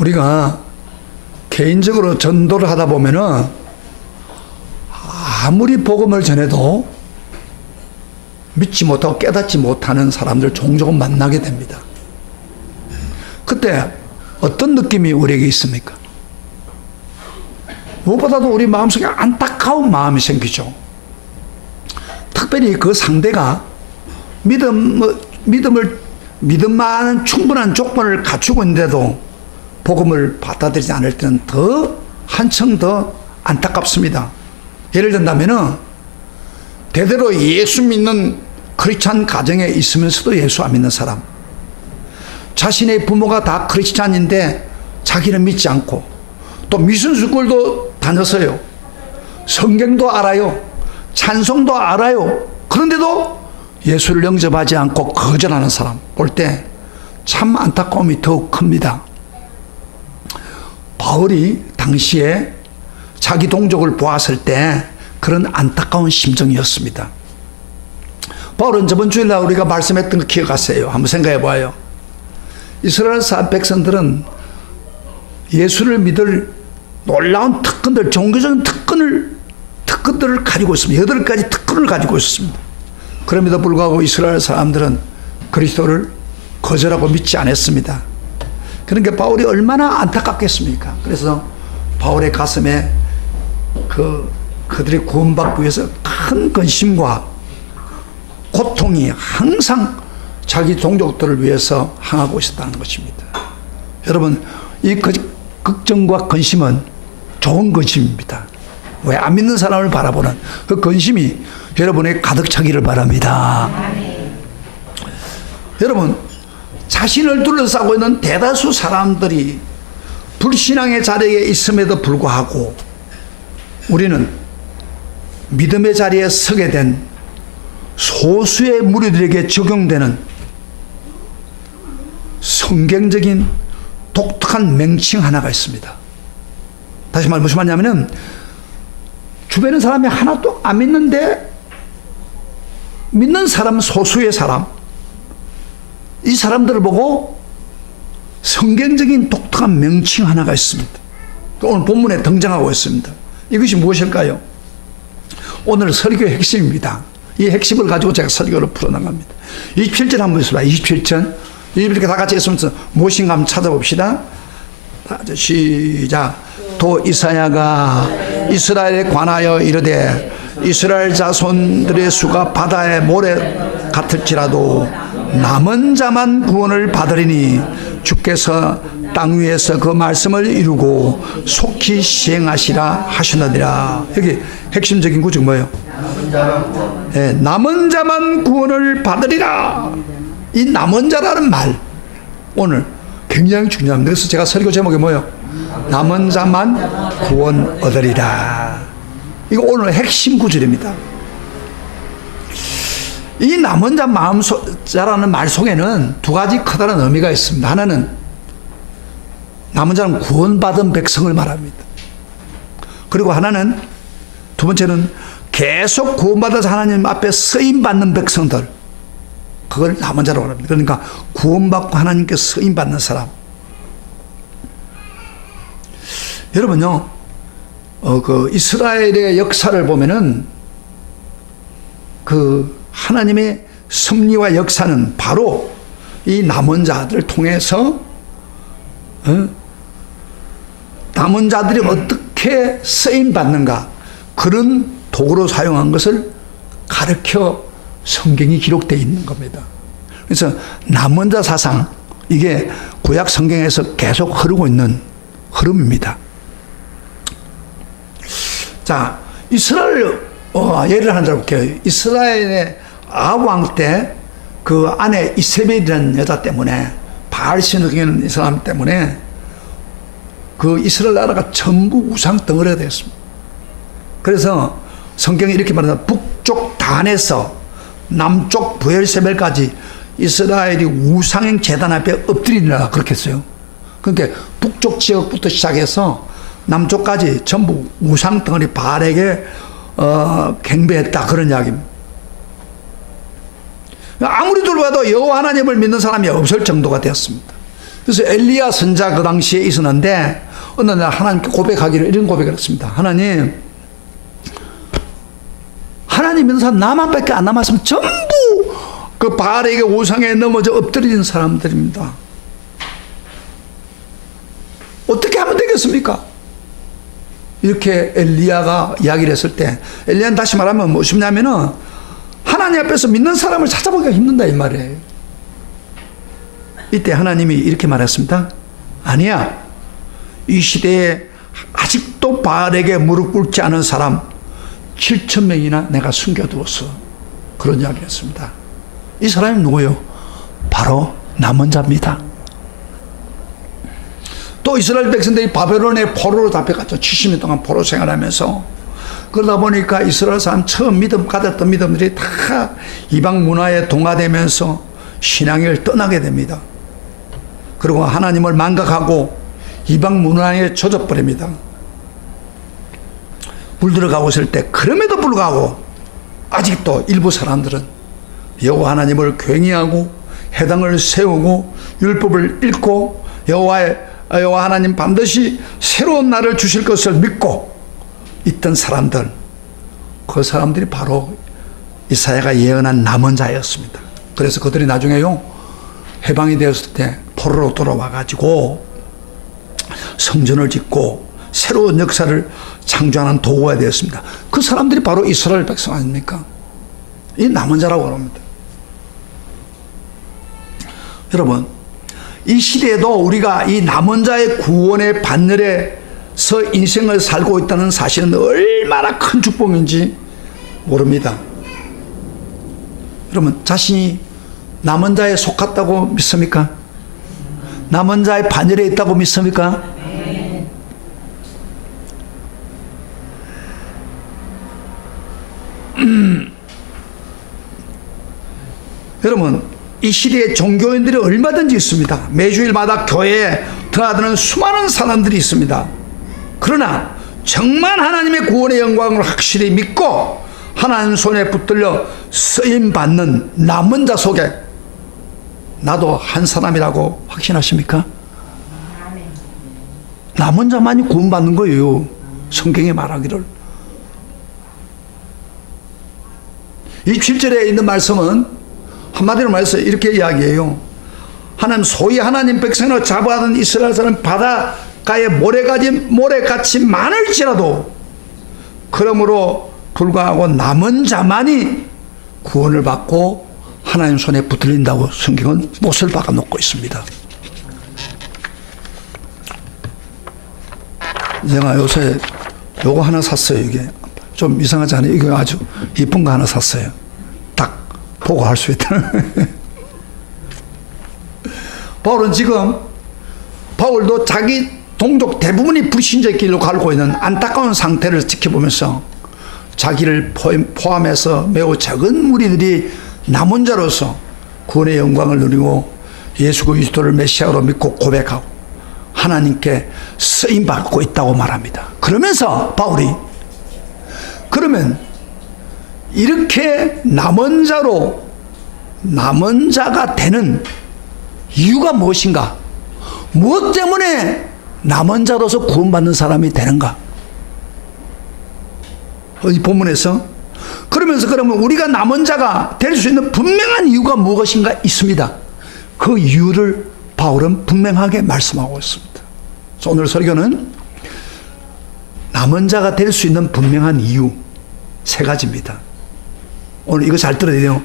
우리가 개인적으로 전도를 하다 보면은 아무리 복음을 전해도 믿지 못하고 깨닫지 못하는 사람들 종종 만나게 됩니다. 그때 어떤 느낌이 우리에게 있습니까? 무엇보다도 우리 마음속에 안타까운 마음이 생기죠. 특별히 그 상대가 믿음만 충분한 조건을 갖추고 있는데도 복음을 받아들이지 않을 때는 한층 더 안타깝습니다. 예를 든다면은 대대로 예수 믿는 크리스찬 가정에 있으면서도 예수 안 믿는 사람, 자신의 부모가 다 크리스찬인데 자기는 믿지 않고, 또 미순스쿨도 다녔어요. 성경도 알아요. 찬송도 알아요. 그런데도 예수를 영접하지 않고 거절하는 사람 볼 때 참 안타까움이 더욱 큽니다. 바울이 당시에 자기 동족을 보았을 때 그런 안타까운 심정이었습니다. 바울은 저번 주일날 우리가 말씀했던 거 기억하세요? 한번 생각해 봐요. 이스라엘 백성들은 예수를 믿을 놀라운 특권들, 종교적인 특권들을 가지고 있습니다. 8가지 특권을 가지고 있습니다. 그럼에도 불구하고 이스라엘 사람들은 그리스도를 거절하고 믿지 않았습니다. 그러니까 바울이 얼마나 안타깝겠습니까? 그래서 바울의 가슴에 그들이 구원받기 위해서 큰 근심과 고통이 항상 자기 동족들을 위해서 항하고 있었다는 것입니다. 여러분, 이 걱정과 근심은 좋은 근심입니다. 왜? 안 믿는 사람을 바라보는 그 근심이 여러분의 가득 차기를 바랍니다. 여러분, 자신을 둘러싸고 있는 대다수 사람들이 불신앙의 자리에 있음에도 불구하고 우리는 믿음의 자리에 서게 된 소수의 무리들에게 적용되는 성경적인 독특한 명칭 하나가 있습니다. 다시 말해 무슨 말이냐면은 주변에 사람이 하나도 안 믿는데 믿는 사람, 소수의 사람, 이 사람들을 보고 성경적인 독특한 명칭 하나가 있습니다. 오늘 본문에 등장하고 있습니다. 이것이 무엇일까요? 오늘 설교의 핵심입니다. 이 핵심을 가지고 제가 설교를 풀어나갑니다. 27절 한번 있어봐. 27절. 이렇게 다 같이 있으면서 무엇인가 한번 찾아봅시다. 시작. 또 이사야가 이스라엘에 관하여 이르되 이스라엘 자손들의 수가 바다의 모래 같을지라도 남은 자만 구원을 받으리니 주께서 땅 위에서 그 말씀을 이루고 속히 시행하시라 하시느니라. 여기 핵심적인 구절이 뭐예요? 네, 남은 자만 구원을 받으리라. 이 남은 자라는 말 오늘 굉장히 중요합니다. 그래서 제가 설교 제목이 뭐예요? 남은 자만 구원 얻으리라. 이거 오늘 핵심 구절입니다. 이 남은 자라는 말 속에는 두 가지 커다란 의미가 있습니다. 하나는 남은 자는 구원받은 백성을 말합니다. 그리고 하나는, 두 번째는 계속 구원받아서 하나님 앞에 쓰임받는 백성들, 그걸 남은 자라고 합니다. 그러니까 구원받고 하나님께 쓰임받는 사람. 여러분요, 그 이스라엘의 역사를 보면은 그 하나님의 섭리와 역사는 바로 이 남은 자들을 통해서 남은 자들이 어떻게 쓰임받는가, 그런 도구로 사용한 것을 가르쳐 성경이 기록되어 있는 겁니다. 그래서 남은 자 사상, 이게 구약 성경에서 계속 흐르고 있는 흐름입니다. 자, 이스라엘 예를 하나 들어볼게요. 이스라엘의 아합 왕 때 그 아내 이세벨이라는 여자 때문에, 바알신을 섬기는 이 사람 때문에 그 이스라엘 나라가 전부 우상 덩어리가 되었습니다. 그래서 성경이 이렇게 말합니다. 북쪽 단에서 남쪽 브엘세벨까지 이스라엘이 우상행 재단 앞에 엎드리느라 그렇게 했어요. 그러니까 북쪽 지역부터 시작해서 남쪽까지 전부 우상 덩어리 바알에게 경배했다, 그런 이야기입니다. 아무리 둘러봐도 여호와 하나님을 믿는 사람이 없을 정도가 되었습니다. 그래서 엘리야 선자 그 당시에 있었는데 어느 날 하나님께 고백하기를 이런 고백을 했습니다. 하나님 믿는 사람 나만밖에 안 남았으면 전부 그 바알에게 우상에 넘어져 엎드리는 사람들입니다. 어떻게 하면 되겠습니까? 이렇게 엘리야가 이야기를 했을 때 엘리야는 다시 말하면 무엇이냐면은 하나님 앞에서 믿는 사람을 찾아보기가 힘든다 이 말이에요. 이때 하나님이 이렇게 말했습니다. 아니야. 이 시대에 아직도 바알에게 무릎 꿇지 않은 사람 7,000명이나 내가 숨겨두었어. 그런 이야기를 했습니다. 이 사람이 누구예요? 바로 남은 자입니다. 또 이스라엘 백성들이 바벨론의 포로로 잡혀갔죠. 70년 동안 포로 생활하면서. 그러다 보니까 이스라엘 사람 처음 믿음 가졌던 믿음들이 다 이방 문화에 동화되면서 신앙을 떠나게 됩니다. 그리고 하나님을 망각하고 이방 문화에 젖어버립니다. 물들어가고 있을 때 그럼에도 불구하고 아직도 일부 사람들은 여호와 하나님을 굉의하고 회당을 세우고 율법을 읽고 여호와 하나님 반드시 새로운 날을 주실 것을 믿고 있던 사람들, 그 사람들이 바로 이사야가 예언한 남은 자였습니다. 그래서 그들이 나중에요 해방이 되었을 때 포로로 돌아와가지고 성전을 짓고 새로운 역사를 창조하는 도구가 되었습니다. 그 사람들이 바로 이스라엘 백성 아닙니까? 이 남은 자라고 합니다. 여러분, 이 시대에도 우리가 이 남은 자의 구원의 반열에서 인생을 살고 있다는 사실은 얼마나 큰 축복인지 모릅니다. 여러분, 자신이 남은 자에 속했다고 믿습니까? 남은 자의 반열에 있다고 믿습니까? 여러분, 이 시대에 종교인들이 얼마든지 있습니다. 매주일마다 교회에 드나드는 수많은 사람들이 있습니다. 그러나 정말 하나님의 구원의 영광을 확실히 믿고 하나님 손에 붙들려 쓰임받는 남은 자 속에 나도 한 사람이라고 확신하십니까? 남은 자만이 구원받는 거예요. 성경에 말하기를. 이 7절에 있는 말씀은 한마디로 말해서 이렇게 이야기해요. 하나님 소위 하나님 백성으로 잡아든 이스라엘 사람 바닷가에 모래같이 많을지라도 그러므로 불구하고 남은 자만이 구원을 받고 하나님 손에 붙들린다고 성경은 못을 박아놓고 있습니다. 제가 요새 요거 하나 샀어요. 이게 좀 이상하지 않아요? 이거 아주 이쁜 거 하나 샀어요. 딱 보고 할 수 있다는. 바울은 지금 바울도 자기 동족 대부분이 불신자의 길로 가고 있는 안타까운 상태를 지켜보면서 자기를 포함해서 매우 적은 무리들이 남은 자로서 구원의 영광을 누리고 예수 그리스도를 메시아로 믿고 고백하고 하나님께 쓰임받고 있다고 말합니다. 그러면서 바울이 그러면 이렇게 남은 자가 되는 이유가 무엇인가? 무엇 때문에 남은 자로서 구원받는 사람이 되는가? 이 본문에서 그러면서 그러면 우리가 남은 자가 될 수 있는 분명한 이유가 무엇인가 있습니다. 그 이유를 바울은 분명하게 말씀하고 있습니다. 그래서 오늘 설교는 남은 자가 될 수 있는 분명한 이유 3가지입니다. 오늘 이거 잘 들어야 돼요.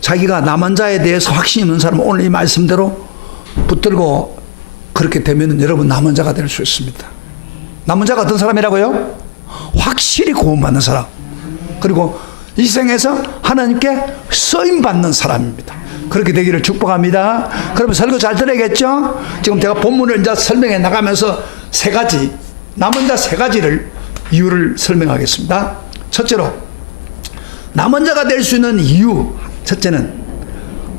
자기가 남은 자에 대해서 확신이 있는 사람은 오늘 이 말씀대로 붙들고 그렇게 되면 여러분 남은 자가 될 수 있습니다. 남은 자가 어떤 사람이라고요? 확실히 구원받는 사람, 그리고 이 생에서 하나님께 쓰임받는 사람입니다. 그렇게 되기를 축복합니다. 그러면 설교 잘 들어야겠죠? 지금 제가 본문을 이제 설명해 나가면서 3가지, 남은 자 3가지를 이유를 설명하겠습니다. 첫째로 남은 자가 될 수 있는 이유, 첫째는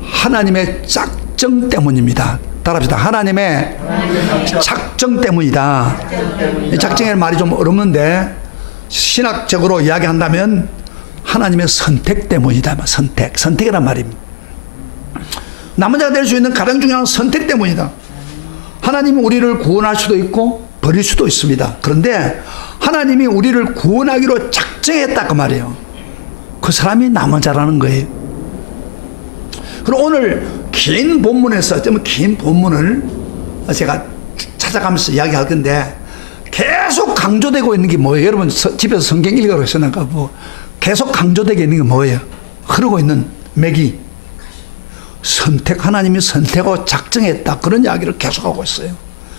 하나님의 작정 때문입니다. 따라합시다. 하나님의 작정 때문이다. 이 작정의 말이 좀 어렵는데 신학적으로 이야기한다면 하나님의 선택 때문이다. 선택이란 말입니다. 남은 자가 될 수 있는 가장 중요한 선택 때문이다. 하나님이 우리를 구원할 수도 있고 버릴 수도 있습니다. 그런데 하나님이 우리를 구원하기로 작정했다 그 말이에요. 그 사람이 남은 자라는 거예요. 그럼 오늘 긴 본문에서 좀 긴 본문을 제가 찾아가면서 이야기할 건데 계속 강조되고 있는 게 뭐예요? 여러분 집에서 성경 읽어보시는가 뭐 계속 강조되고 있는 게 뭐예요? 흐르고 있는 맥이 하나님이 선택하고 작정했다 그런 이야기를 계속하고 있어요.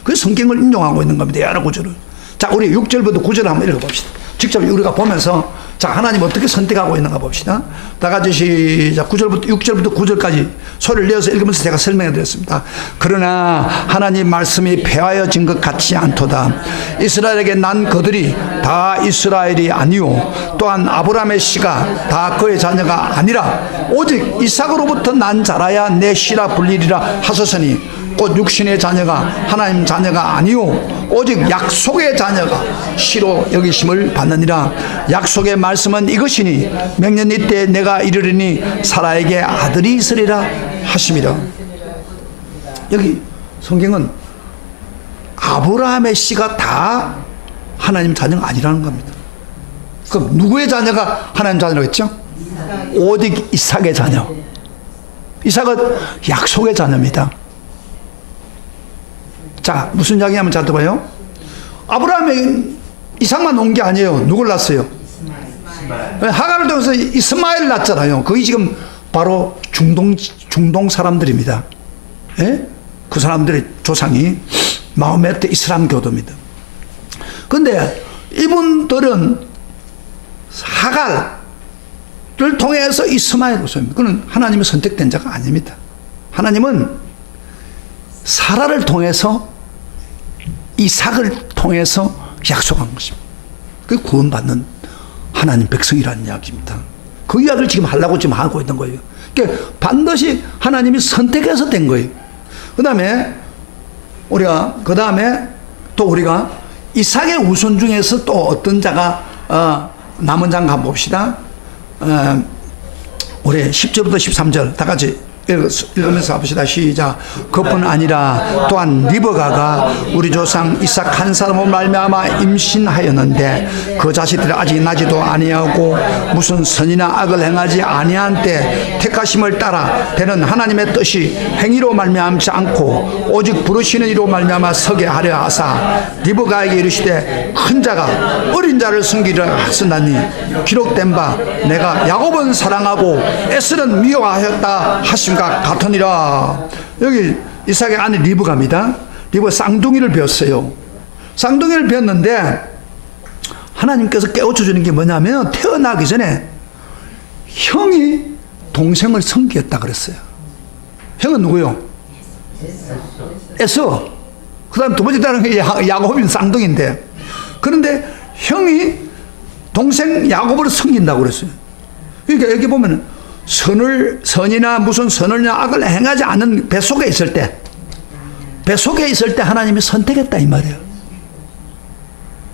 그 성경을 인용하고 있는 겁니다. 여러 구절을. 자, 우리 6절부터 9절을 한번 읽어봅시다. 직접 우리가 보면서 자, 하나님 어떻게 선택하고 있는가 봅시다. 다 같이 시작. 6절부터 9절까지 소리를 내어서 읽으면서 제가 설명해 드렸습니다. 그러나 하나님 말씀이 폐하여진 것 같지 않도다. 이스라엘에게 난 그들이 다 이스라엘이 아니요 또한 아브라함의 씨가 다 그의 자녀가 아니라 오직 이삭으로부터 난 자라야 내 씨라 불리리라 하셨으니 곧 육신의 자녀가 하나님 자녀가 아니요 오직 약속의 자녀가 씨로 여기심을 받느니라. 약속의 말씀은 이것이니 명년 이때 내가 이르리니 사라에게 아들이 있으리라 하심이라. 여기 성경은 아브라함의 씨가 다 하나님 자녀가 아니라는 겁니다. 그럼 누구의 자녀가 하나님 자녀라고 했죠? 오직 이삭의 자녀. 이삭은 약속의 자녀입니다. 자, 무슨 이야기냐면 잘 들어봐요. 아브라함이 이삭만 온 게 아니에요. 누굴 낳았어요? 하갈을 통해서 이스마엘 낳았잖아요. 그게 지금 바로 중동 사람들입니다. 예? 그 사람들의 조상이 마호메트 이슬람교도입니다. 그런데 이분들은 하갈을 통해서 이스마엘을 섭니다. 그는 하나님의 선택된 자가 아닙니다. 하나님은 사라를 통해서 이삭을 통해서 약속한 것입니다. 그 구원받는 하나님 백성이라는 이야기입니다. 그 이야기를 지금 하려고 지금 하고 있는 거예요. 그러니까 반드시 하나님이 선택해서 된 거예요. 그 다음에 또 우리가 이삭의 우선 중에서 또 어떤 자가 남은 자가 봅시다. 우리 10절부터 13절 다 같이 읽으면서 합시다. 시작. 그뿐 아니라 또한 리브가가 우리 조상 이삭 한 사람을 말미암아 임신하였는데 그 자식들이 아직 나지도 아니하고 무슨 선이나 악을 행하지 아니한 때 택하심을 따라 되는 하나님의 뜻이 행위로 말미암지 않고 오직 부르시는 이로 말미암아 서게 하려 하사 리브가에게 이르시되 큰 자가 어린 자를 섬기려 하였나니 기록된 바 내가 야곱은 사랑하고 에스는 미워하였다 하심 같으니라. 여기 이삭의 아내 리브가입니다. 리브가 쌍둥이를 배웠어요. 쌍둥이를 배웠는데 하나님께서 깨우쳐주는 게 뭐냐면 태어나기 전에 형이 동생을 섬기겠다 그랬어요. 형은 누구요? 에서. 그 다음 두 번째 딸은 야곱인 쌍둥이인데 그런데 형이 동생 야곱을 섬긴다고 그랬어요. 그러니까 여기 보면은 선이나 무슨 선을이나 악을 행하지 않은 뱃속에 있을 때 하나님이 선택했다 이 말이에요.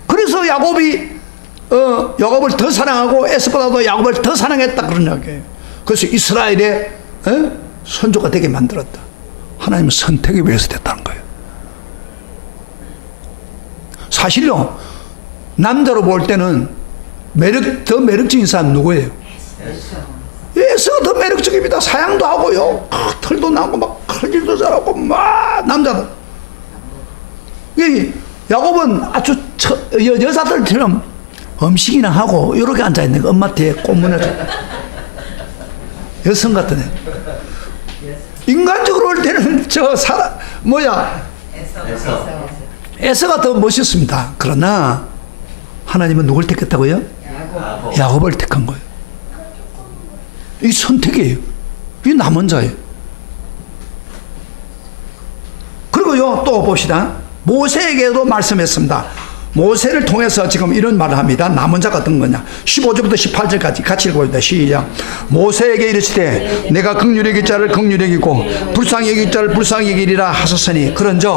그래서 야곱이 야곱을 더 사랑하고 에스보다도 야곱을 더 사랑했다 그런 이야기예요. 그래서 이스라엘의 선조가 되게 만들었다. 하나님은 선택에 위해서 됐다는 거예요. 사실요 남자로 볼 때는 더 매력적인 사람 누구예요? 에서가 더 매력적입니다. 사양도 하고요. 털도 나고 막 칼질도 잘하고 막 남자들. 야곱은 아주 여자들처럼 음식이나 하고 이렇게 앉아 있는 거 엄마 뒤에 꽃무늬 여성 같은 애. 인간적으로 볼 때는 에서가 더 멋있습니다. 그러나 하나님은 누굴 택했다고요? 야곱을 택한 거예요. 이 선택이에요. 이 남은 자예요. 그리고요 또 봅시다. 모세에게도 말씀했습니다. 모세를 통해서 지금 이런 말을 합니다. 남은 자가 어떤 거냐. 15절부터 18절까지 같이 읽어봅니다. 시작. 모세에게 이르시되 내가 긍휼히 여길 자를 긍휼히 여기고 불쌍히 여길 자를 불쌍히 여기리라 하셨으니 그런즉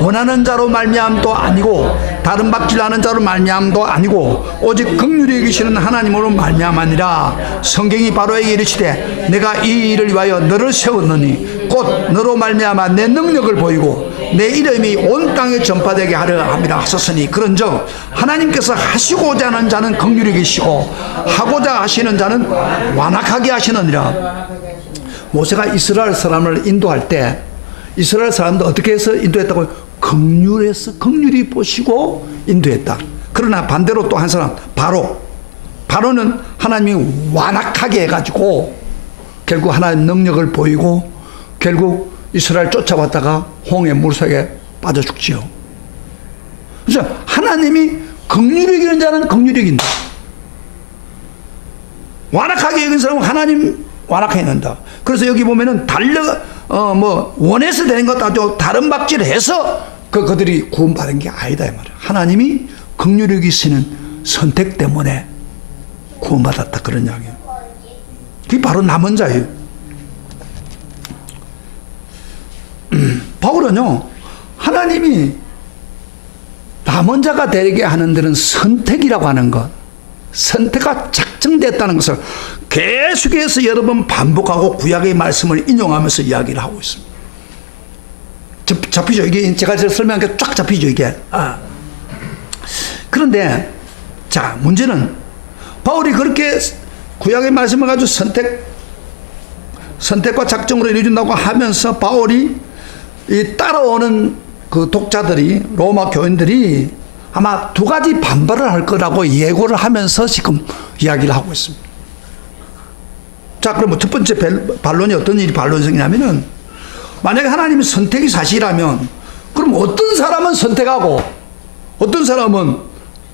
원하는 자로 말미암도 아니고 다른 박질하는 자로 말미암도 아니고 오직 긍휼히 여기시는 하나님으로 말미암아니라. 성경이 바로에게 이르시되 내가 이 일을 위하여 너를 세웠느니 곧 너로 말미암아 내 능력을 보이고 내 이름이 온 땅에 전파되게 하려 함이라 하셨으니 그런즉 하나님께서 하시고자 하는 자는 긍휼히 계시고 하고자 하시는 자는 완악하게 하시느니라. 모세가 이스라엘 사람을 인도할 때 이스라엘 사람도 어떻게 해서 인도했다고요? 긍휼해서 긍휼히 보시고 인도했다. 그러나 반대로 또 한 사람 바로는 하나님이 완악하게 해가지고 결국 하나님 능력을 보이고 결국 이스라엘 쫓아왔다가 홍해 물속에 빠져 죽지요. 그래서 하나님이 긍휼히 여기는 자는 긍휼히 여긴다. 완악하게 여긴 사람은 하나님 완악하게 여긴다. 그래서 여기 보면은 원해서 되는 것도 아주 다른 박질을 해서 그들이 구원받은 게 아니다 이 말이야. 하나님이 긍휼히 여기시는 선택 때문에 구원받았다 그런 이야기예요. 그게 바로 남은 자예요. 바울은요, 하나님이 남은 자가 되게 하는 데는 선택이라고 하는 것, 선택가 작정됐다는 것을 계속해서 여러 번 반복하고 구약의 말씀을 인용하면서 이야기를 하고 있습니다. 잡히죠? 이게 제가 설명한 게 쫙 잡히죠, 이게. 그런데, 자, 문제는 바울이 그렇게 구약의 말씀을 가지고 선택과 작정으로 이루어진다고 하면서 바울이 이 따라오는 그 독자들이, 로마 교인들이 아마 두 가지 반발을 할 거라고 예고를 하면서 지금 이야기를 하고 있습니다. 자, 그럼 첫 번째 반론이 어떤 일이 반론이 생기냐면은, 만약에 하나님의 선택이 사실이라면 그럼 어떤 사람은 선택하고 어떤 사람은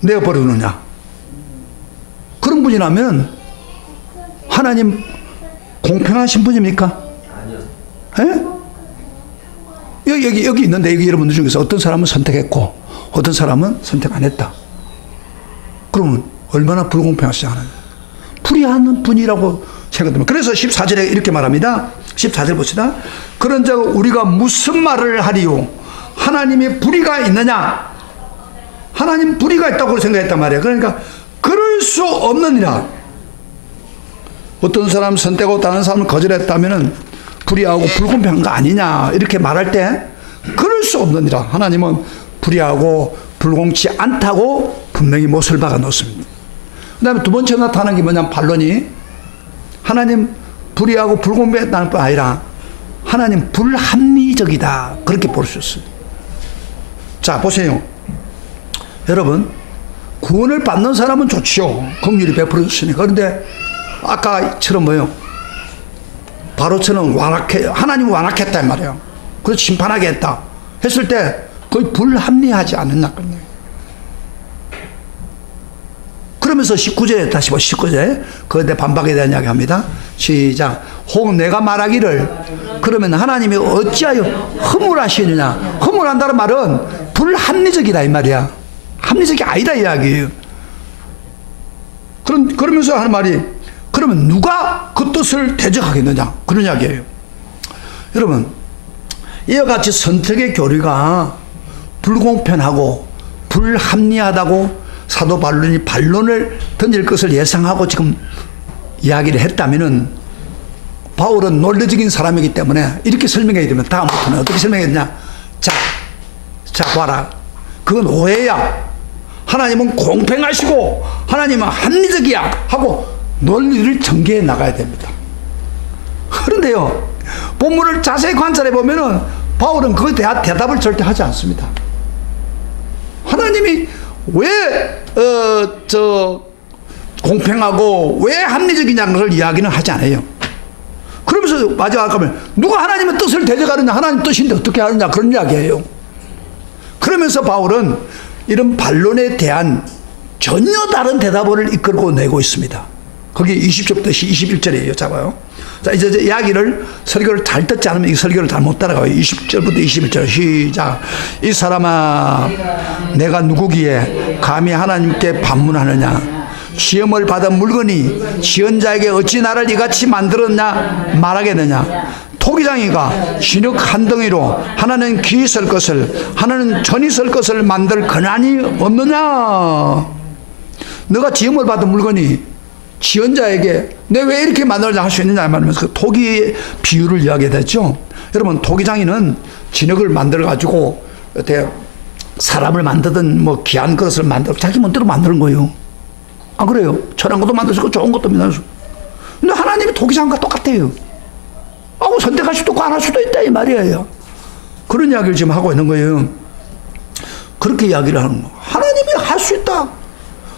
내어버리느냐. 그런 분이라면 하나님 공평하신 분입니까? 아니요. 여기 있는데 여기 여러분들 중에서 어떤 사람은 선택했고 어떤 사람은 선택 안 했다. 그러면 얼마나 불공평하시지 않아요? 불의하는 분이라고 생각됩니다. 그래서 14절에 이렇게 말합니다. 14절 봅시다. 그런즉 우리가 무슨 말을 하리요? 하나님의 불의가 있느냐? 하나님 불의가 있다고 생각했단 말이에요. 그러니까 그럴 수 없느니라. 어떤 사람 선택하고 다른 사람은 거절했다면은 불의하고 불공평한 거 아니냐 이렇게 말할 때 그럴 수 없느니라. 하나님은 불의하고 불공치 않다고 분명히 못을 박아 놓습니다. 그 다음에 두 번째 나타나는 게 뭐냐면 반론이 하나님 불의하고 불공평하다는 뿐 아니라 하나님 불합리적이다 그렇게 볼 수 있어요. 자, 보세요. 여러분, 구원을 받는 사람은 좋지요. 긍휼이 베풀어졌으니까. 그런데 아까처럼 뭐요? 바로처럼 하나님이 완악했다 이 말이에요. 그래서 심판하게 했다 했을 때 거의 불합리하지 않느냐. 그러면서 19절에 다시 19절에 그에 대해 반박에 대한 이야기 합니다. 시작. 혹 내가 말하기를 그러면 하나님이 어찌하여 허물하시느냐. 허물한다는 말은 불합리적이다 이 말이야. 합리적이 아니다 이야기예요. 그러면서 하는 말이 그러면 누가 그 뜻을 대적하겠느냐 그런 이야기예요. 여러분, 이와 같이 선택의 교리가 불공평하고 불합리하다고 사도 바울이 반론을 던질 것을 예상하고 지금 이야기를 했다면은 바울은 논리적인 사람이기 때문에 이렇게 설명해야 되면 다음부터는 어떻게 설명했냐. 자 봐라. 그건 오해야. 하나님은 공평하시고 하나님은 합리적이야 하고 논리를 전개해 나가야 됩니다. 그런데요, 본문을 자세히 관찰해 보면은 바울은 그거에 대한 대답을 절대 하지 않습니다. 하나님이 왜 공평하고 왜 합리적이냐는 걸 이야기는 하지 않아요. 그러면서 마지막 가면 누가 하나님의 뜻을 대적하느냐, 하나님 뜻인데 어떻게 하느냐 그런 이야기예요. 그러면서 바울은 이런 반론에 대한 전혀 다른 대답을 이끌고 내고 있습니다. 거기 20절부터 21절이에요. 잡아요. 자, 이제 이야기를, 설교를 잘 듣지 않으면 이 설교를 잘 못 따라가요. 20절부터 21절 시작. 이 사람아, 내가 누구기에 감히 하나님께 반문하느냐? 시험을 받은 물건이 시恩자에게 어찌 나를 이같이 만들었냐 말하겠느냐? 토기장이가 진흙 한 덩이로 하나는 귀 쓸 것을, 하나는 전이 쓸 것을 만들 권한이 없느냐? 너가 시험을 받은 물건이 지연자에게 내 왜 이렇게 만들었냐 할 수 있느냐 말하면서 그 토기의 비유를 이야기했죠. 여러분, 토기장이는 진흙을 만들어 가지고 어떻게 사람을 만들든 뭐 귀한 것을 만들어 자기 멋대로 만드는 거예요. 아, 그래요? 천한 것도 만들 수 있고 좋은 것도 만들 수 있고. 근데 하나님이 토기장과 똑같아요. 아무 선택할 수도 있고 안 할 수도 있다 이 말이에요. 그런 이야기를 지금 하고 있는 거예요. 그렇게 이야기를 하는 거. 하나님이 할 수 있다.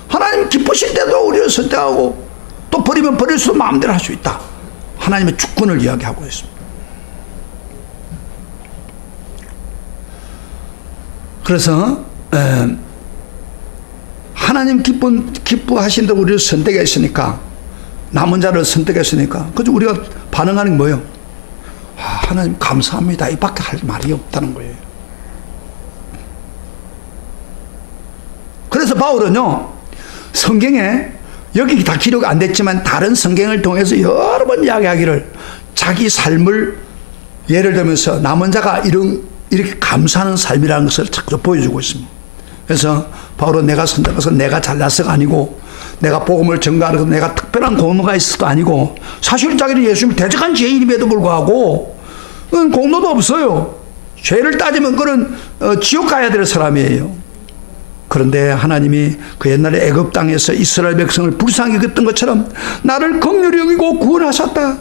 하나님 기쁘실 때도 우리를 선택하고 또 버리면 버릴 수도 마음대로 할 수 있다. 하나님의 주권을 이야기하고 있습니다. 그래서 하나님 기뻐하신다고 우리를 선택했으니까, 남은 자를 선택했으니까, 그래서 우리가 반응하는 게 뭐예요? 아, 하나님 감사합니다. 이밖에 할 말이 없다는 거예요. 그래서 바울은요, 성경에 여기 다 기록 안 됐지만 다른 성경을 통해서 여러 번 이야기하기를, 자기 삶을 예를 들면서 남은 자가 이렇게 감사하는 삶이라는 것을 자꾸 보여주고 있습니다. 그래서 바울은 내가 선택해서 내가 잘나서가 아니고, 내가 복음을 전가하고 내가 특별한 공로가 있어도 아니고, 사실 자기는 예수님을 대적한 죄인임에도 불구하고 그건 공로도 없어요. 죄를 따지면 그는 지옥 가야 될 사람이에요. 그런데 하나님이 그 옛날에 애굽 땅에서 이스라엘 백성을 불쌍히 여겼던 것처럼 나를 긍휼히 여기고 구원하셨다.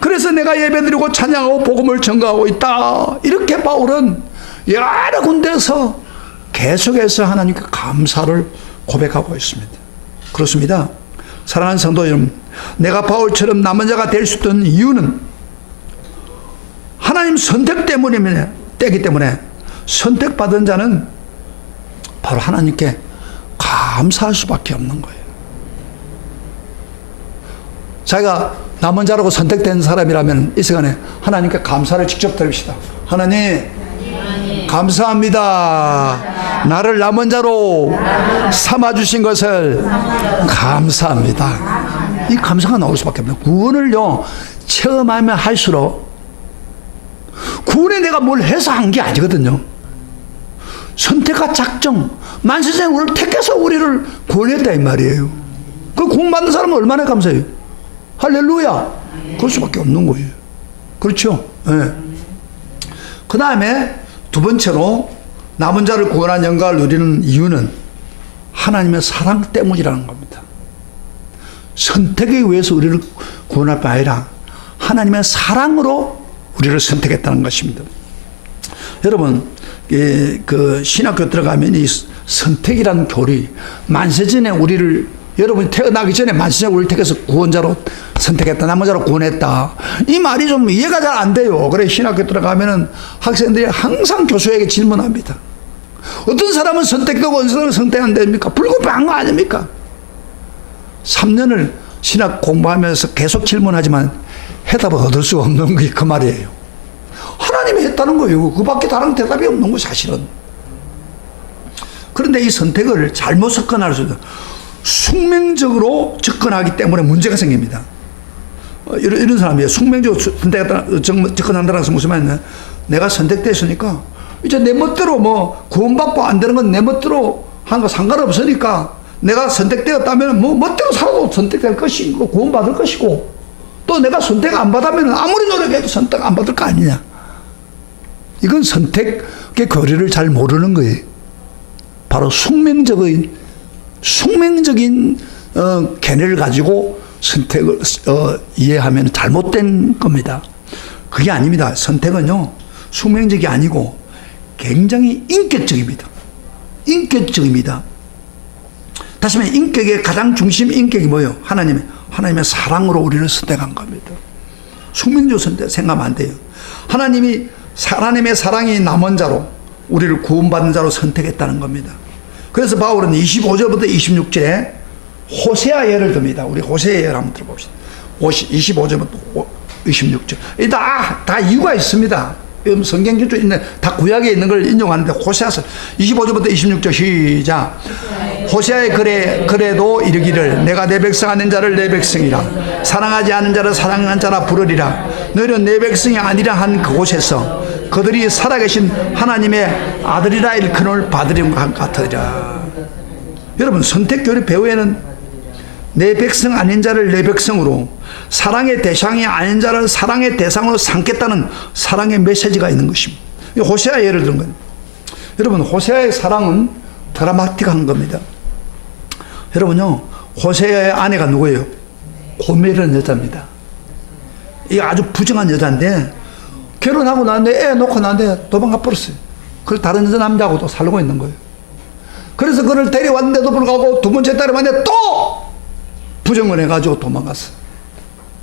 그래서 내가 예배드리고 찬양하고 복음을 전가하고 있다. 이렇게 바울은 여러 군데에서 계속해서 하나님께 감사를 고백하고 있습니다. 그렇습니다. 사랑하는 성도 여러분, 내가 바울처럼 남은 자가 될 수 있던 이유는 하나님 선택 때기 때문에 선택받은 자는 바로 하나님께 감사할 수밖에 없는 거예요. 자기가 남은 자라고 선택된 사람이라면 이 시간에 하나님께 감사를 직접 드립시다. 하나님, 감사합니다. 나를 남은 자로 삼아주신 것을 감사합니다. 이 감사가 나올 수밖에 없어요. 구원을요, 체험하면 할수록, 구원에 내가 뭘 해서 한 게 아니거든요. 선택과 작정, 만세전에 우리를 택해서 우리를 구원했다 이 말이에요. 그 구원받는 사람은 얼마나 감사해요. 할렐루야. 그럴 수밖에 없는 거예요. 그렇죠? 네. 그 다음에 두 번째로 남은 자를 구원한 영광을 누리는 이유는 하나님의 사랑 때문이라는 겁니다. 선택에 의해서 우리를 구원할 뿐 아니라 하나님의 사랑으로 우리를 선택했다는 것입니다. 여러분, 그 신학교 들어가면 이 선택이라는 교리, 만세전에 우리를, 여러분이 태어나기 전에 만세전에 우리를 택해서 구원자로 선택했다, 남은 자로 구원했다, 이 말이 좀 이해가 잘 안 돼요. 그래 신학교 들어가면은 학생들이 항상 교수에게 질문합니다. 어떤 사람은 선택되고 어떤 사람은 선택 안 됩니까? 불공평한 거 아닙니까? 3년을 신학 공부하면서 계속 질문하지만 해답을 얻을 수가 없는 게 그 말이에요. 하나님이 했다는 거예요. 그 밖에 다른 대답이 없는 거 사실은. 그런데 이 선택을 잘못 접근할 수 있는, 숙명적으로 접근하기 때문에 문제가 생깁니다. 이런 사람이에요. 숙명적으로 접근한다는 것은 무슨 말이냐, 내가 선택됐으니까 이제 내 멋대로 뭐 구원받고 안 되는 건 내 멋대로 하는 거 상관없으니까 내가 선택되었다면 뭐 멋대로 살아도 선택될 것이고 구원받을 것이고, 또 내가 선택 안 받으면 아무리 노력해도 선택 안 받을 거 아니냐. 이건 선택의 교리를 잘 모르는 거예요. 바로 숙명적인 견해를 가지고 선택을 이해하면 잘못된 겁니다. 그게 아닙니다. 선택은요, 숙명적이 아니고 굉장히 인격적입니다. 인격적입니다. 다시 말해, 인격의 가장 중심 인격이 뭐예요? 하나님의 사랑으로 우리를 선택한 겁니다. 숙명적 선택 생각하면 안 돼요. 하나님의 사랑이 남은 자로 우리를 구원받는 자로 선택했다는 겁니다. 그래서 바울은 25절부터 26절에 호세아 예를 듭니다. 우리 호세아 예를 한번 들어봅시다. 25절부터 26절. 다 이유가 있습니다. 성경 기초 있는 다 구약에 있는 걸 인용하는데 호세아서 25절부터 26절 시작. 호세아의 그래도 이르기를 내가 내 백성 아닌 자를 내 백성이라 사랑하지 않은 자를 사랑한 자라 부르리라. 너희는 내 백성이 아니라 한 그곳에서 그들이 살아계신 하나님의 아들이라 일컬음을 받으리는 것 같으리라. 여러분 선택교리 배후에는 내 백성 아닌 자를 내 백성으로 사랑의 대상이 아닌 자를 사랑의 대상으로 삼겠다는 사랑의 메시지가 있는 것입니다. 호세아 예를 든 거예요. 여러분 호세아의 사랑은 드라마틱한 겁니다. 여러분요 호세아의 아내가 누구예요? 고멜이라는 여자입니다. 이 아주 부정한 여자인데 결혼하고 나는데 애 놓고 나는데 도망가 버렸어요. 그걸 다른 여자 남자하고도 살고 있는 거예요. 그래서 그를 데려왔는데도 불구하고 두 번째 딸이 왔는데 또 부정을 해가지고 도망갔어.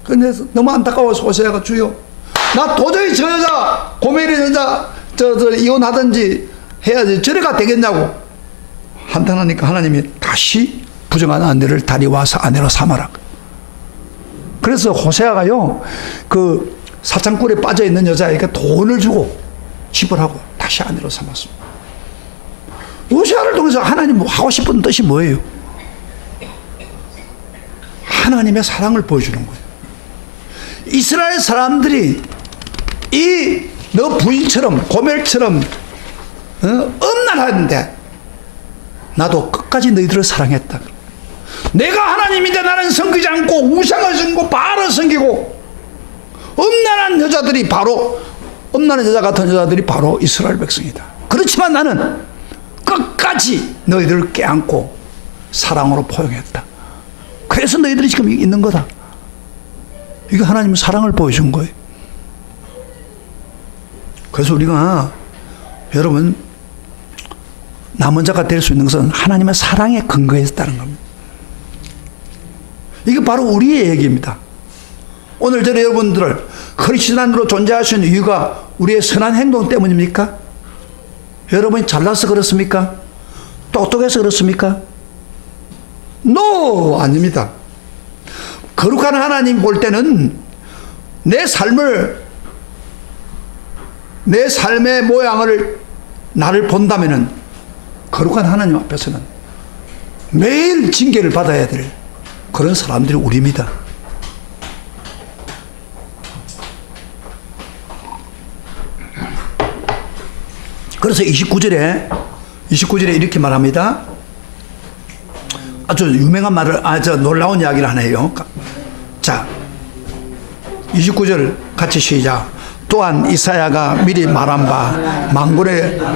그래서 너무 안타까워서 호세아가 주여 나 도저히 저 여자 고멜의 여자 저 이혼하든지 해야지 저래가 되겠냐고 한탄하니까 하나님이 다시 부정한 아내를 다리와서 아내로 삼아라. 그래서 호세아가요 그 사창꾼에 빠져 있는 여자에게 돈을 주고 집을 하고 다시 아내로 삼았습니다. 호세아를 통해서 하나님 하고 싶은 뜻이 뭐예요? 하나님의 사랑을 보여주는 거예요. 이스라엘 사람들이 너 부인처럼 고멜처럼 엄난한데 나도 끝까지 너희들을 사랑했다. 내가 하나님인데 나는 섬기지 않고 우상을 섬기고 바알을 섬기고 엄난한 여자들이 바로 엄난한 여자 같은 여자들이 바로 이스라엘 백성이다. 그렇지만 나는 끝까지 너희들을 껴안고 사랑으로 포용했다. 그래서 너희들이 지금 있는 거다. 이게 하나님의 사랑을 보여준 거예요. 그래서 우리가 여러분 남은 자가 될 수 있는 것은 하나님의 사랑에 근거해 있다는 겁니다. 이게 바로 우리의 얘기입니다. 오늘 저는 여러분들을 크리스찬으로 존재할 수 있는 이유가 우리의 선한 행동 때문입니까? 여러분이 잘나서 그렇습니까? 똑똑해서 그렇습니까? No! 아닙니다. 거룩한 하나님 볼 때는 내 삶의 모양을 나를 본다면은 거룩한 하나님 앞에서는 매일 징계를 받아야 될 그런 사람들이 우리입니다. 그래서 29절에 이렇게 말합니다. 아주 유명한 말을, 놀라운 이야기를 하나 해요. 자, 29절 같이 시작. 또한 이사야가 미리 말한 바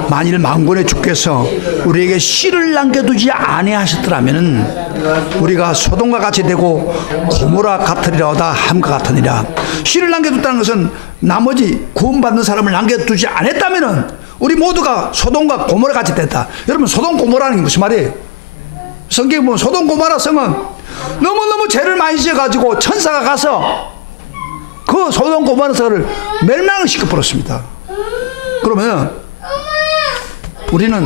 만일 만군의 주께서 우리에게 씨를 남겨두지 아니하셨더라면은 우리가 소돔과 같이 되고 고모라 같으리라다 함과 같으니라. 씨를 남겨뒀다는 것은 나머지 구원받는 사람을 남겨두지 않았다면은 우리 모두가 소돔과 고모라 같이 됐다. 여러분 소돔 고모라는 게 무슨 말이에요? 성경에 보면 소돔 고모라 성은 너무너무 죄를 많이 지어가지고 천사가 가서 그 소돔 고모라 성을 멸망을 시켜버렸습니다. 그러면 우리는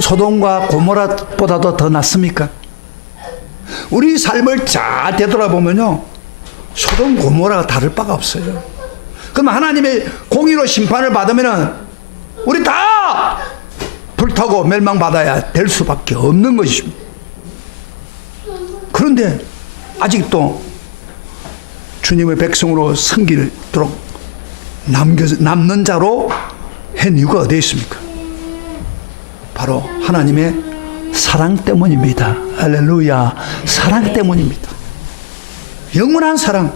소돔과 고모라보다도 더 낫습니까? 우리 삶을 잘 되돌아보면요 소돔 고모라가 다를 바가 없어요. 그럼 하나님의 공의로 심판을 받으면은 우리 다 불타고 멸망받아야 될 수밖에 없는 것입니다. 그런데 아직도 주님의 백성으로 섬기도록 남는 자로 한 이유가 어디에 있습니까? 바로 하나님의 사랑 때문입니다. 할렐루야. 사랑 때문입니다. 영원한 사랑.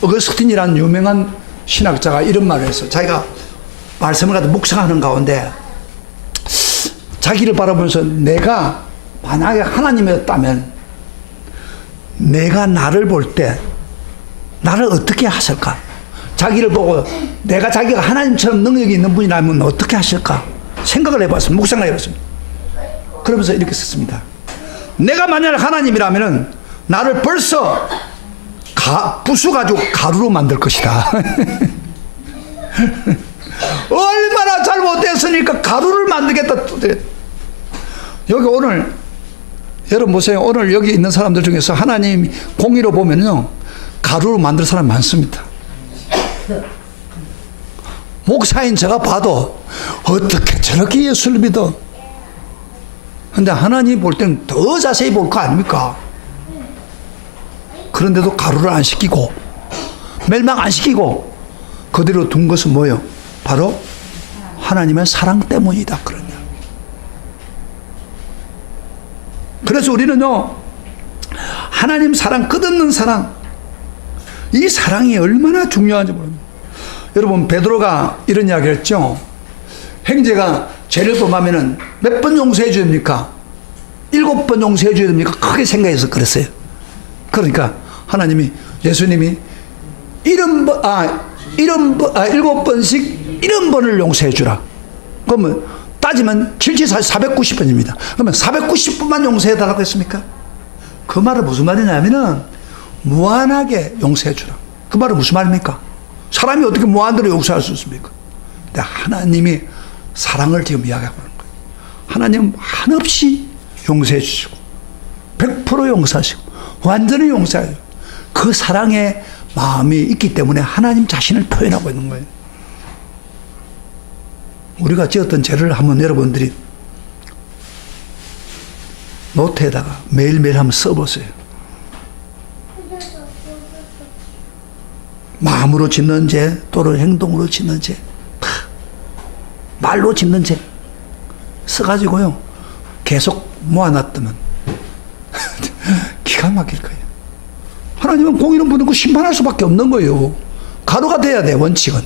어거스틴이라는 유명한 신학자가 이런 말을 했어요. 자기가 말씀을 가지고 묵상하는 가운데 자기를 바라보면서 내가 만약에 하나님이었다면 내가 나를 볼 때 나를 어떻게 하실까? 자기를 보고 내가 자기가 하나님처럼 능력이 있는 분이라면 어떻게 하실까? 생각을 해봤습니다. 묵상을 해봤습니다. 그러면서 이렇게 썼습니다. 내가 만약 하나님이라면 나를 벌써 부숴가지고 가루로 만들 것이다. 얼마나 잘못됐으니까 가루를 만들겠다. 여기 오늘 여러분 보세요. 오늘 여기 있는 사람들 중에서 하나님 공의로 보면요, 가루로 만들 사람 많습니다. 목사인 제가 봐도 어떻게 저렇게 예수를 믿어? 근데 하나님 볼 때는 더 자세히 볼 거 아닙니까? 그런데도 가루를 안 시키고 멸망 안 시키고 그대로 둔 것은 뭐예요? 바로 하나님의 사랑 때문이다. 그러냐. 그래서 우리는요, 하나님 사랑, 끝없는 사랑, 이 사랑이 얼마나 중요한지 모릅니다. 여러분, 베드로가 이런 이야기를 했죠. 형제가 죄를 범하면은 몇 번 용서해 줘야 됩니까? 7번 용서해 줘야 됩니까? 크게 생각해서 그랬어요. 그러니까 하나님이, 예수님이 7번씩 70번을 용서해 주라. 그러면 따지면 490번입니다. 그러면 490번만 용서해 달라고 했습니까? 그 말은 무슨 말이냐면은 무한하게 용서해 주라. 그 말은 무슨 말입니까? 사람이 어떻게 무한대로 용서할 수 있습니까? 근데 하나님이 사랑을 지금 이야기하고 있는 거예요. 하나님은 한없이 용서해 주시고 100% 용서하시고 완전히 용서해요. 그 사랑의 마음이 있기 때문에 하나님 자신을 표현하고 있는 거예요. 우리가 지었던 죄를 한번 여러분들이 노트에다가 매일매일 한번 써보세요. 마음으로 짓는 죄, 또는 행동으로 짓는 죄, 말로 짓는 죄 써가지고요, 계속 모아놨다면 기가 막힐 거예요. 하나님은 공의는 분은 그 심판할 수밖에 없는 거예요. 가루가 돼야 돼, 원칙은.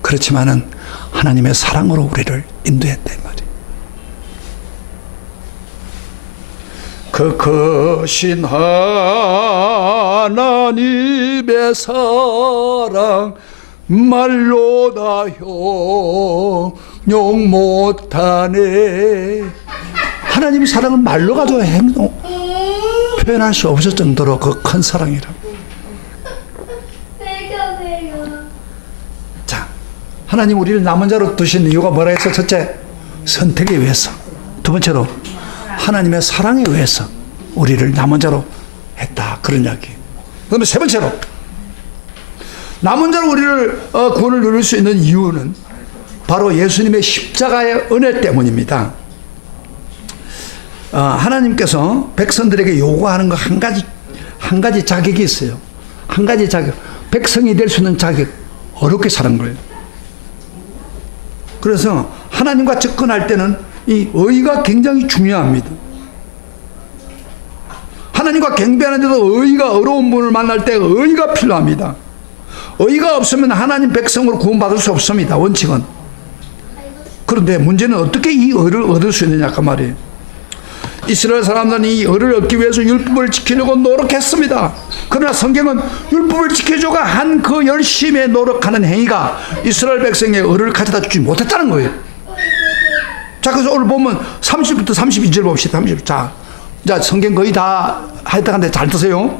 그렇지만은 하나님의 사랑으로 우리를 인도했다 이 말이에요. 그 크신 하나님의 사랑 말로 다 형용 못하네. 하나님의 사랑은 말로 가지고 표현할 수 없을 정도로 그 큰 사랑이라고. 자, 하나님 우리를 남은 자로 두신 이유가 뭐라 해서? 첫째, 선택에 의해서. 두 번째로, 하나님의 사랑에 의해서 우리를 남은 자로 했다. 그런 이야기. 그다음에 세 번째로, 남은 자로 우리를 구원을 누릴 수 있는 이유는 바로 예수님의 십자가의 은혜 때문입니다. 하나님께서 백성들에게 요구하는 거 한 가지 자격이 있어요. 한 가지 자격. 백성이 될 수 있는 자격. 어렵게 사는 거예요. 그래서 하나님과 접근할 때는 이 의의가 굉장히 중요합니다. 하나님과 경배하는데도 의의가 어려운 분을 만날 때 의의가 필요합니다. 의의가 없으면 하나님 백성으로 구원받을 수 없습니다. 원칙은. 그런데 문제는 어떻게 이 의를 얻을 수 있느냐 그 말이에요. 이스라엘 사람들은 이 의를 얻기 위해서 율법을 지키려고 노력했습니다. 그러나 성경은 율법을 지켜줘가 한 그 열심에 노력하는 행위가 이스라엘 백성의 의를 가져다 주지 못했다는 거예요. 자, 그래서 오늘 보면 30부터 32절 봅시다. 30. 자, 성경 거의 다 했다는데 잘 드세요.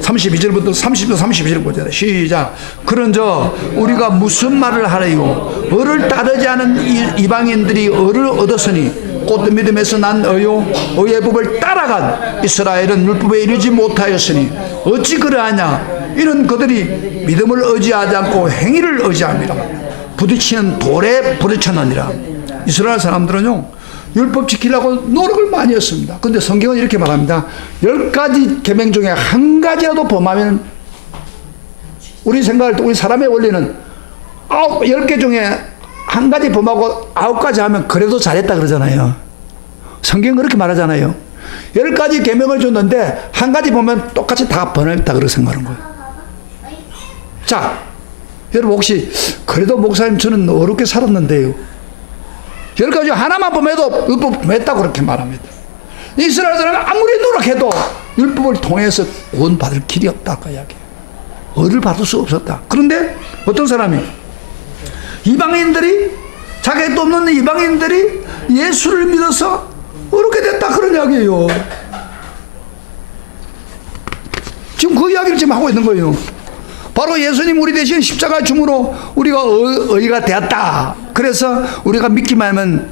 32절부터 30절 32절 보자. 시작. 그런저 우리가 무슨 말을 하래요? 의를 따르지 않은 이방인들이 의를 얻었으니 곧 믿음에서 난 의요 의의 법을 따라간 이스라엘은 율법에 이르지 못하였으니 어찌 그러하냐? 이는 그들이 믿음을 의지하지 않고 행위를 의지함이라. 부딪히는 돌에 부딪혔느니라. 이스라엘 사람들은요, 율법 지키려고 노력을 많이 했습니다. 근데 성경은 이렇게 말합니다. 10가지 계명 중에 한 가지라도 범하면, 우리 생각할 때 우리 사람의 원리는 10개 중에 한 가지 범하고 9가지 하면 그래도 잘했다 그러잖아요. 성경은 그렇게 말하잖아요. 10가지 계명을 줬는데 한 가지 보면 똑같이 다 범했다 그렇게 생각하는 거예요. 자, 여러분 혹시 그래도 목사님 저는 어렵게 살았는데요, 10가지 하나만 범해도 율법 범했다고 그렇게 말합니다. 이스라엘 사람은 아무리 노력해도 율법을 통해서 구원받을 길이 없다고 이야기해요. 의를 받을 수 없었다. 그런데 어떤 사람이, 이방인들이, 자격도 없는 이방인들이 예수를 믿어서 어렵게 됐다 그런 이야기예요. 지금 그 이야기를 지금 하고 있는 거예요. 바로 예수님 우리 대신 십자가 중으로 우리가 의가 되었다. 그래서 우리가 믿기만 하면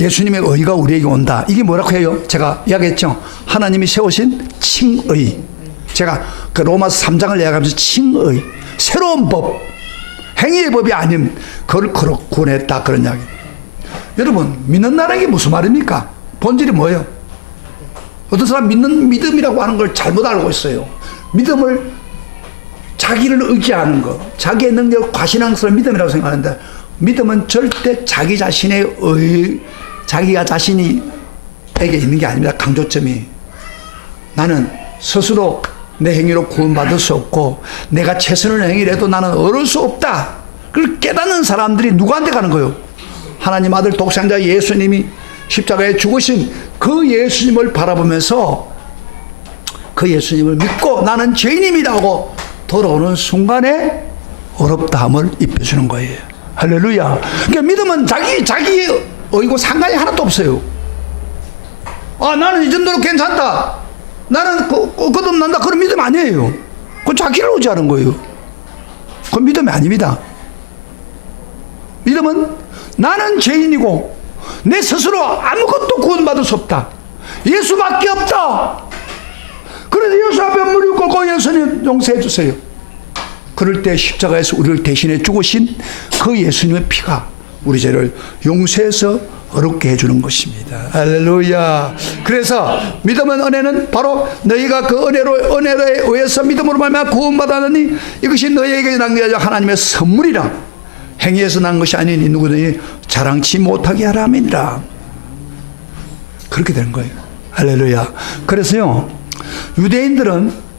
예수님의 의가 우리에게 온다. 이게 뭐라고 해요? 제가 이야기했죠. 하나님이 세우신 칭의. 제가 그 로마서 3장을 이야기하면서 칭의, 새로운 법, 행위의 법이 아닌 그걸 구원했다, 그런 이야기. 여러분, 믿는다는 게 무슨 말입니까? 본질이 뭐예요? 어떤 사람 믿음이라고 하는 걸 잘못 알고 있어요. 믿음을 자기를 의지하는 거, 자기의 능력을 과신하는 것을 믿음이라고 생각하는데, 믿음은 절대 자기 자신의 자기가 자신에게 있는 게 아닙니다. 강조점이. 나는 스스로 내 행위로 구원받을 수 없고, 내가 최선을 행위를 해도 나는 얻을 수 없다. 그걸 깨닫는 사람들이 누구한테 가는 거예요? 하나님 아들 독생자 예수님이 십자가에 죽으신 그 예수님을 바라보면서 그 예수님을 믿고 나는 죄인입니다고 돌아오는 순간에 어렵다함을 입혀주는 거예요. 할렐루야. 그러니까 믿음은 자기의 의고 상관이 하나도 없어요. 아, 나는 이 정도로 괜찮다, 나는 거듭난다, 그런 믿음 아니에요. 그건 자기를 의지하는 거예요. 그건 믿음이 아닙니다. 믿음은 나는 죄인이고 내 스스로 아무것도 구원받을 수 없다, 예수밖에 없다, 그래서 예수 앞에 무릎 꿇고 예수님 용서해 주세요. 그럴 때 십자가에서 우리를 대신해 죽으신 그 예수님의 피가 우리 죄를 용서해서 어렵게 해주는 것입니다. 할렐루야. 그래서 믿음은, 은혜는 바로 너희가 그 은혜에 의해서 믿음으로 말미암아 구원받았느니 이것이 너희에게 난 게 아니라 하나님의 선물이라. 행위에서 난 것이 아니니 누구든지 자랑치 못하게 하라 함이니라. 그렇게 되는 거예요. 할렐루야. 그래서요, 유대인들은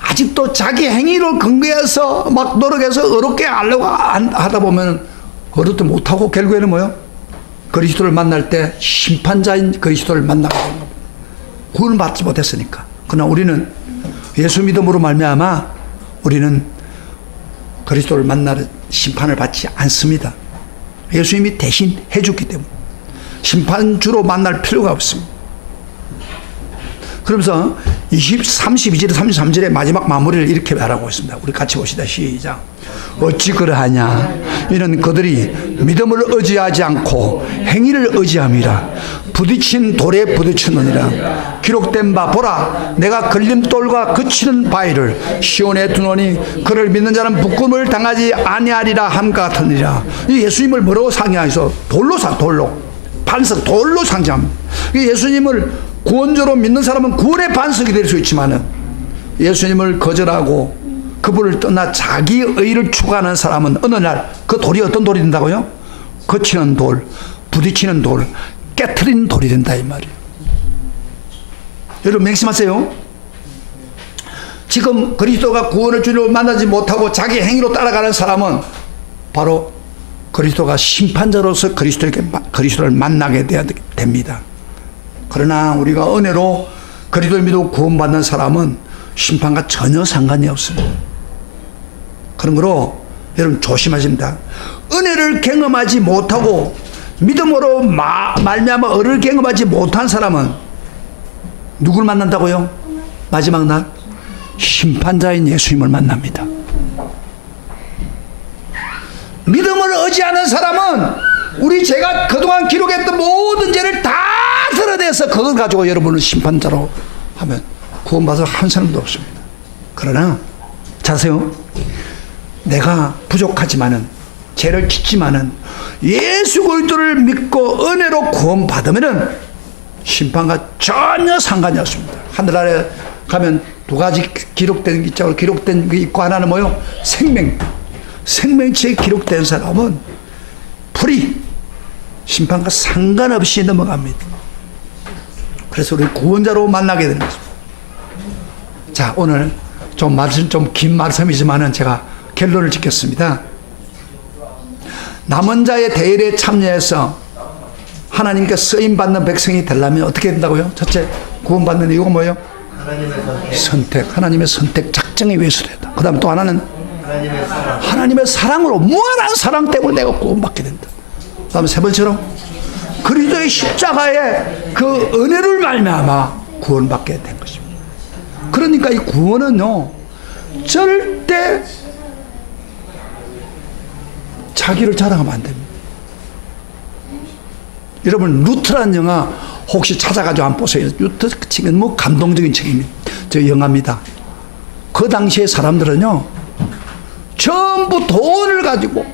아직도 자기 행위를 근거해서 막 노력해서 어렵게 하려고 하다 보면 어렵게 못하고 결국에는 뭐요? 그리스도를 만날 때 심판자인 그리스도를 만나게 되는 겁니다. 구원을 받지 못했으니까. 그러나 우리는 예수 믿음으로 말미암아 우리는 그리스도를 만나는 심판을 받지 않습니다. 예수님이 대신 해줬기 때문에 심판주로 만날 필요가 없습니다. 그러면서 32절, 33절의 마지막 마무리를 이렇게 말하고 있습니다. 우리 같이 봅시다. 시작. 어찌 그러하냐? 이는 그들이 믿음을 의지하지 않고 행위를 의지함이라. 부딪힌 돌에 부딪히느니라. 기록된 바 보라, 내가 걸림돌과 그치는 바위를 시온에 두노니 그를 믿는 자는 부끄러움을 당하지 아니하리라 함과 같으니라. 이 예수님을 뭐라고 상징해서 돌로 반석, 돌로 상징합니다. 예수님을 구원자로 믿는 사람은 구원의 반석이 될 수 있지만은 예수님을 거절하고 그분을 떠나 자기 의를 추구하는 사람은 어느 날 그 돌이 어떤 돌이 된다고요? 거치는 돌, 부딪히는 돌, 깨트린 돌이 된다, 이 말이에요. 여러분 맹심하세요. 지금 그리스도가 구원을 주로 만나지 못하고 자기 행위로 따라가는 사람은 바로 그리스도가 심판자로서 그리스도를 만나게 돼야 됩니다. 그러나 우리가 은혜로 그리스도를 믿고 구원받는 사람은 심판과 전혀 상관이 없습니다. 그런 거로 여러분 조심하십니다. 은혜를 경험하지 못하고 믿음으로 말미암아 은혜를 경험하지 못한 사람은 누굴 만난다고요? 마지막 날 심판자인 예수님을 만납니다. 믿음을 의지하는 사람은 우리 제가 그동안 기록했던 모든 죄를 다 드러내서 그걸 가지고 여러분을 심판자로 하면 구원받을 한 사람도 없습니다. 그러나 자세요, 내가 부족하지만은 죄를 짓지만은 예수 그리스도를 믿고 은혜로 구원받으면은 심판과 전혀 상관이 없습니다. 하늘나라에 가면 두 가지 기록된 기적으로 기록된 게 있고, 하나는 뭐요? 생명체에 기록된 사람은 풀이 심판과 상관없이 넘어갑니다. 그래서 우리 구원자로 만나게 되는 것입니다. 자, 오늘 좀 긴 말씀이지만은 제가 결론을 짓겠습니다. 남은 자의 대일에 참여해서 하나님께 쓰임받는 백성이 되려면 어떻게 된다고요? 첫째, 구원받는 이유가 뭐예요? 선택. 하나님의 선택 작정에 의해서 된다. 그 다음 또 하나는 하나님의 사랑으로, 무한한 사랑 때문에 내가 구원받게 된다. 그 다음 세 번째로 그리스도의 십자가의 그 은혜를 말미암아 구원받게 된 것입니다. 그러니까 이 구원은요, 절대 자기를 자랑하면 안 됩니다. 여러분 루트라는 영화 혹시 찾아가지고 한번 보세요. 루트 책은 뭐 감동적인 책입니다. 저 영화입니다. 그 당시에 사람들은요 전부 돈을 가지고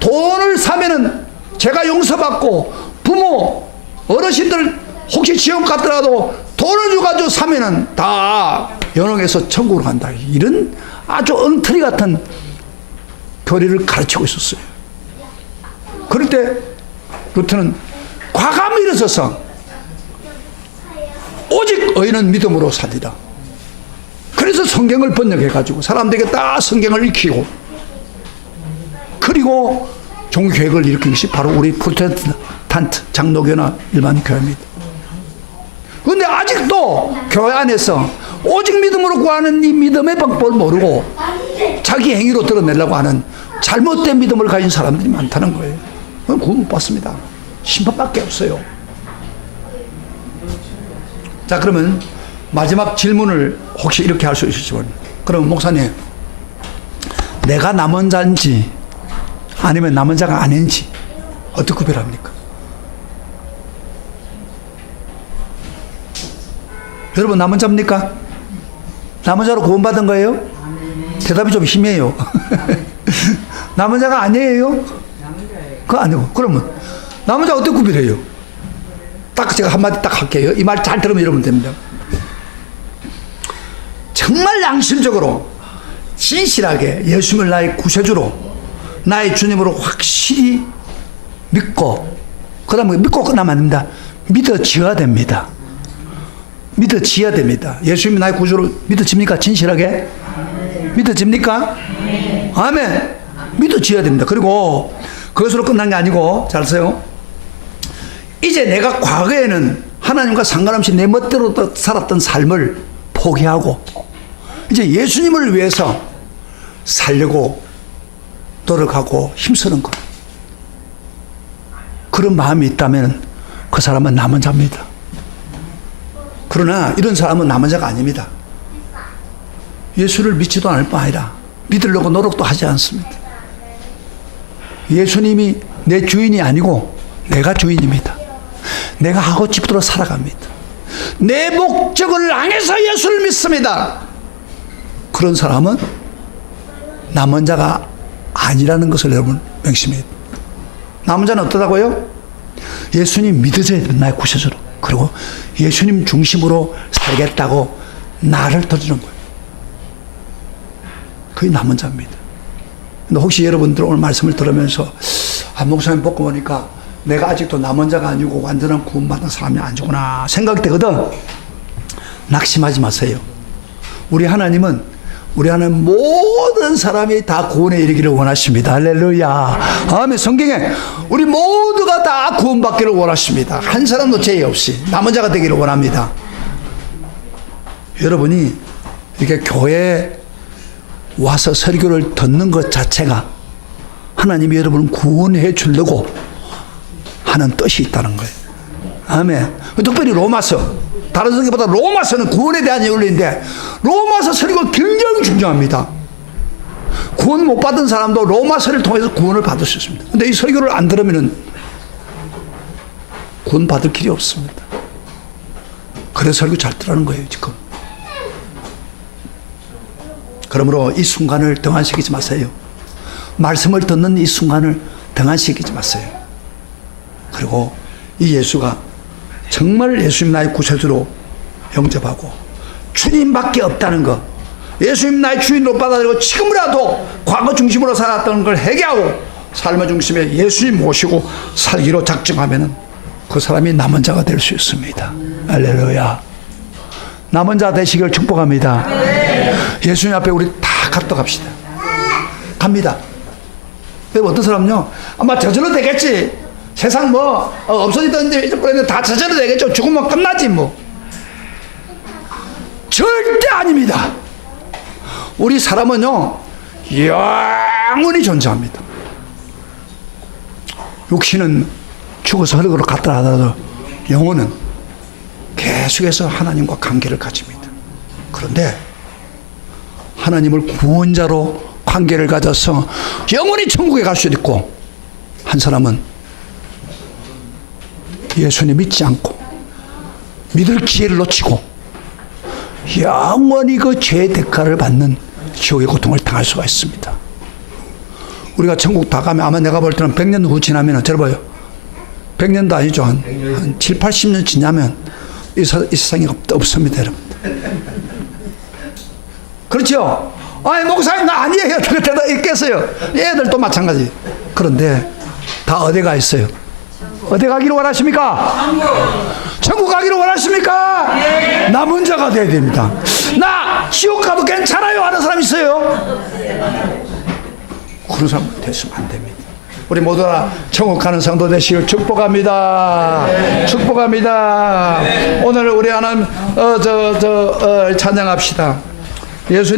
돈을 사면은 제가 용서받고 부모 어르신들 혹시 지옥 갔더라도 돈을 줘가지고 사면은 다 연옥에서 천국으로 간다. 이런 아주 엉터리 같은 교리를 가르치고 있었어요. 그럴 때 루트는 과감히 일어서서 오직 의인은 믿음으로 살리라. 그래서 성경을 번역해가지고 사람들에게 다 성경을 익히고 그리고 종교개혁을 일으킨 것이 바로 우리 프로테스탄트 장로교나 일반 교회입니다. 그런데 아직도 교회 안에서 오직 믿음으로 구하는 이 믿음의 방법을 모르고 자기 행위로 드러내려고 하는 잘못된 믿음을 가진 사람들이 많다는 거예요. 그건 구원 못 받습니다. 심판밖에 없어요. 자, 그러면 마지막 질문을 혹시 이렇게 할 수 있을지. 그럼 목사님, 내가 남은 자인지 아니면 남은 자가 아닌지 어떻게 구별합니까? 여러분 남은 자입니까? 남은 자로 구원받은 거예요? 대답이 좀 심해요. 남은 자가 아니에요? 그거 아니고. 그러면 남은 자 어떻게 구별해요? 딱 제가 한마디 딱 할게요. 이 말 잘 들으면 여러분 됩니다. 정말 양심적으로 진실하게 예수님을 나의 구세주로 나의 주님으로 확실히 믿고 그 다음에 믿고 끝나면 안 됩니다. 믿어져야 됩니다. 믿어져야 됩니다. 예수님이 나의 구주로 믿어집니까? 진실하게? 믿어집니까? 아멘. 믿어져야 됩니다. 그리고 그것으로 끝난 게 아니고 잘 보세요. 이제 내가 과거에는 하나님과 상관없이 내 멋대로 살았던 삶을 포기하고 이제 예수님을 위해서 살려고 노력하고 힘쓰는 것. 그런 마음이 있다면 그 사람은 남은 자입니다. 그러나 이런 사람은 남은 자가 아닙니다. 예수를 믿지도 않을 뿐 아니라 믿으려고 노력도 하지 않습니다. 예수님이 내 주인이 아니고 내가 주인입니다. 내가 하고 싶도록 살아갑니다. 내 목적을 향해서 예수를 믿습니다. 그런 사람은 남은 자가 아니라는 것을 여러분 명심해야 돼요. 남은 자는 어떠다고요? 예수님 믿으셔야 돼요. 나의 구세주로. 그리고 예수님 중심으로 살겠다고 나를 드리는 거예요. 그게 남은 자입니다. 근데 혹시 여러분들 오늘 말씀을 들으면서 목사님 보고 보니까 내가 아직도 남은 자가 아니고 완전한 구원받은 사람이 아니구나 생각이 되거든. 낙심하지 마세요. 우리 하나님은 모든 사람이 다 구원에 이르기를 원하십니다. 할렐루야. 아멘. 성경에 우리 모두가 다 구원받기를 원하십니다. 한 사람도 죄 없이 남은 자가 되기를 원합니다. 여러분이 이렇게 교회에 와서 설교를 듣는 것 자체가 하나님이 여러분을 구원해 주려고 하는 뜻이 있다는 거예요. 아멘. 특별히 로마서, 다른 성경보다 로마서는 구원에 대한 연론인데 로마서 설교가 굉장히 중요합니다. 구원 못 받은 사람도 로마서를 통해서 구원을 받을 수 있습니다. 근데 이 설교를 안 들으면 구원 받을 길이 없습니다. 그래서 설교 잘 들으라는 거예요 지금. 그러므로 이 순간을 등한시키지 마세요. 말씀을 듣는 이 순간을 등한시키지 마세요. 그리고 이 예수가 정말 예수님 나의 구세주로 영접하고 주님밖에 없다는 것, 예수님 나의 주인으로 받아들이고 지금이라도 과거 중심으로 살았던 걸 회개하고 삶의 중심에 예수님 모시고 살기로 작정하면 그 사람이 남은 자가 될 수 있습니다. 할렐루야. 남은 자 되시길 축복합니다. 예수님 앞에 우리 다 갔다 갑시다. 갑니다. 어떤 사람은요, 아마 저절로 되겠지. 세상 뭐 없어지던데 이제 다 저절로 되겠죠. 죽으면 끝나지 뭐. 절대 아닙니다. 우리 사람은요 영원히 존재합니다. 육신은 죽어서 흙으로 갔다 하더라도 영혼은 계속해서 하나님과 관계를 가집니다. 그런데 하나님을 구원자로 관계를 가져서 영원히 천국에 갈 수 있고, 한 사람은 예수님 믿지 않고 믿을 기회를 놓치고 영원히 그 죄의 대가를 받는 지옥의 고통을 당할 수가 있습니다. 우리가 천국 다 가면 아마 내가 볼 때는 100년 후 지나면 들어봐요. 100년도 아니죠. 한 7, 80년 지나면 이 세상에 없습니다, 여러분. 그렇죠? 아니, 목사님, 나 아니에요. 그때도 있겠어요. 애들도 마찬가지. 그런데 다 어디 가 있어요? 어디 가기를 원하십니까? 천국 가기를 원하십니까? 네. 나 먼저가 돼야 됩니다. 나 지옥 가도 괜찮아요 하는 사람 있어요? 그런 사람 됐으면 안 됩니다. 우리 모두 다 천국 가는 성도 되시길 축복합니다. 축복합니다. 오늘 우리 하나님 찬양합시다. 예수님